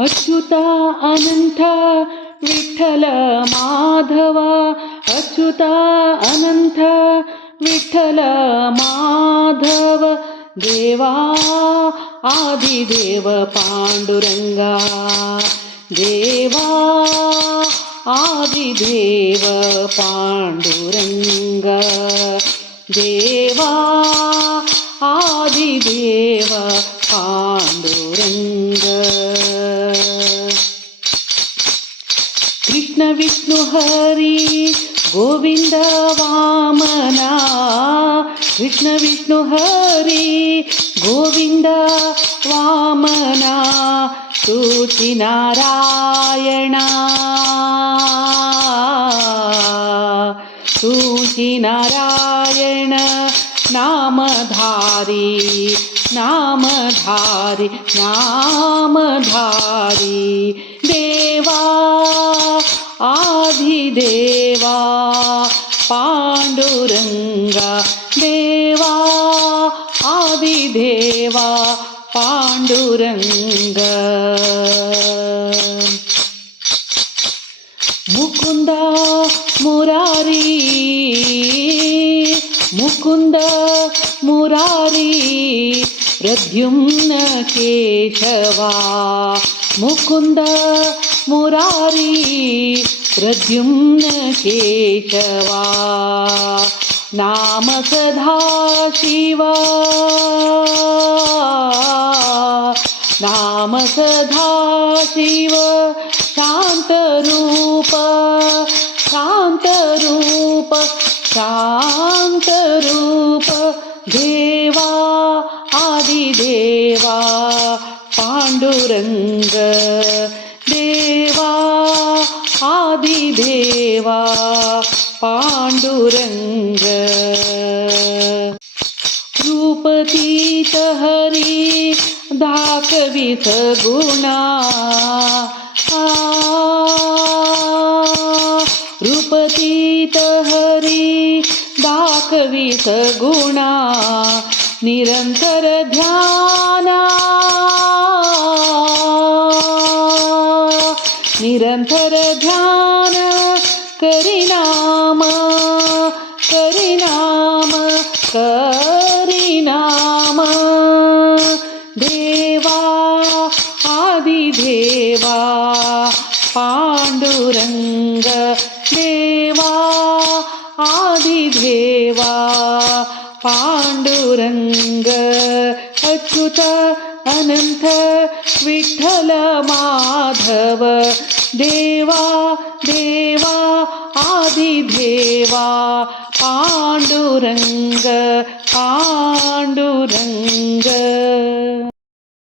अच्युता अनंत विठ्ठल माधव, अच्युता अनंत विठ्ठल माधव, देवा आदिदेव पांडुरंगा, देवा आदिदेव पांडुरंगा, देवा आदिदेव पांडुरंगा. कृष्ण विष्णु हरी गोविंद वामना, कृष्ण विष्णु हरी गोविंद वामना, तुची नारायणा, तुची नारायण नामधारी, नामधारी, नामधारी, देवा आदिदेवा पांडुरंगा, देवा आदिदेवा पांडुरंगा. मुकुंद मुरारी, मुकुंद मुरारी, प्रद्युम्न केशवा, मुकुंद मुरारी, प्रद्युम्न केशवा, नाम सदा शिव, नाम सदा शिव, शांत रूप, शांत रूप, शांत रूप, देवा आदिदेवा पांडुरंग, देवा आदिदेवा पांडुरंग. रूपतीत हरी दाखवित गुणा, रूपतीत हरी दाखवित गुणा, निरंतर ध्याना, निरंतर ध्यान करिनाम, करिनाम, करिनाम, देवा आदिदेवा पांडुरंग, देवा आदिदेवा पांडुरंग. अच्युत अनंत विठ्ठल माधव, देवा देवा आदिदेवा पांडुरंग,